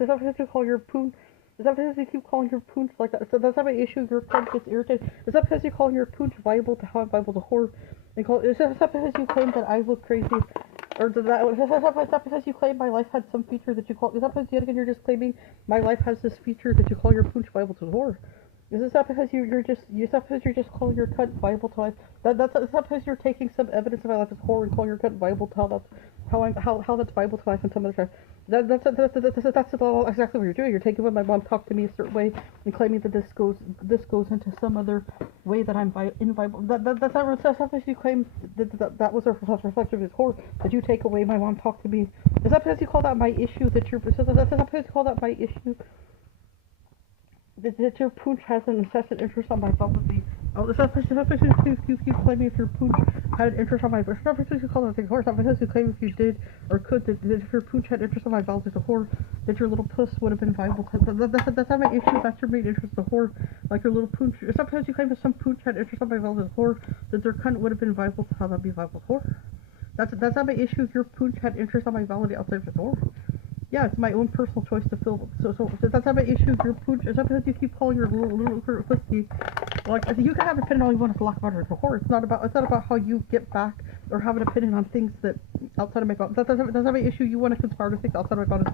is that because you call your poon? Is that because you keep calling your poons like that? So that's not my issue. Your friend gets irritated. Is that because you call your poons viable to how I'm viable to whore? And call is that because you claim that I look crazy? Or is that because you claim my life had some feature that you call? Is that because yet again you're just claiming my life has this feature that you call your poons viable to whore? Is this not because is that because you're just calling your cunt viable to life? That's not because you're taking some evidence of my life as whore and calling your cunt viable to how that's viable to life and some other time. That's exactly what you're doing. You're taking when my mom talked to me a certain way and claiming that this goes into some other way that I'm inviable. That's not because you claim that was a reflection of his whore. That you take away my mom talked to me. Is that because you call that my issue? That's not because you call that my issue. That your pooch has an incessant interest on my bumblebee. Oh, it's not because you keep claiming if your pooch had an interest on my... It's not because you call it a horse. It's not because you claim if you did or could that if your pooch had interest on my bowels as a whore, that your little puss would have been viable. That's not my issue. That's your main interest as a whore. Like your little pooch. It's not because you claim if some pooch had interest on my bowels as a whore, that their cunt would have been viable to how that'd be viable as a whore. That's not my issue if your pooch had interest on my validity outside of his whore. Yeah, it's my own personal choice to feel. So that's not my issue. Your pooch. It's not because you keep calling your little pussy. Like you can have an opinion all you want to talk about her as a whore. It's not about how you get back or have an opinion on things that outside of my body. That's not my issue. You want to conspire to things outside of my body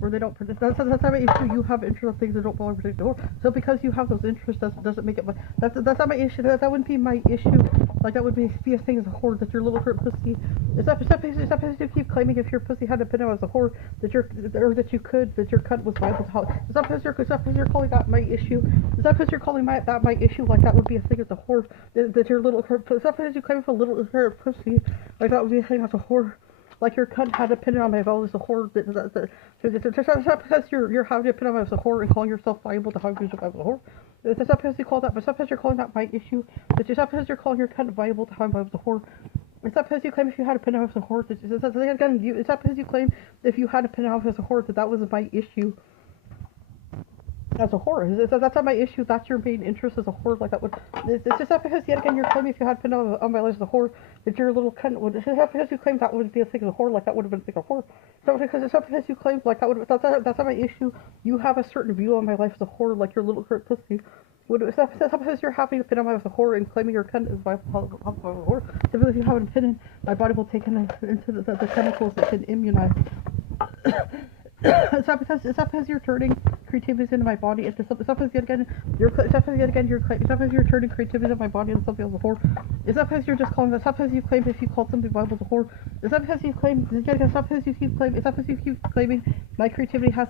or they don't. That's not my issue. You have interest in things that don't belong to the whore. So because you have those interests, doesn't make it. That's not my issue. That wouldn't be my issue. Like that would be a thing as a whore that your little pussy. It's not because you keep claiming if your pussy had an opinion as a whore that your cunt was viable. It's not because you're calling that my issue. It's not because you're calling that my issue like that would be a thing as a whore that your little. It's not because you claim if a little pussy like that would be a thing as a whore. Like your cunt had an opinion on my value as a whore. It's not because you're having an opinion on me as a whore and calling yourself viable to how you as a whore. It's not because you call that. It's not because you're calling that my issue. It's not because you're calling your cunt viable to how I'm viable as a whore. It's not because you claim if you had a opinion as a whore. It's not because you claim if you had a opinion as a whore that was my issue. As a whore, that's not my issue. That's your main interest as a whore. Like that would. It's just not because yet again you're claiming if you had been on my life as a whore that your little cunt would. It's not because you claim that would be a thing as a whore. Like that would have been a thing as a whore. It's not because you claim like that would. That's not my issue. You have a certain view on my life as a whore, like your little pussy. It's not because you're having an opinion on my life as a whore and claiming your cunt is my whore. Simply if you have an opinion, my body will take into the chemicals that can immunize. It's not because you're turning creativity into my body. It's not because yet again you're turning creativity into my body into something else before. It's not because you're just calling. It's not because you claim if you called something viable as a whore. It's not because you claim. It's not because you keep claiming. It's not because you keep claiming my creativity has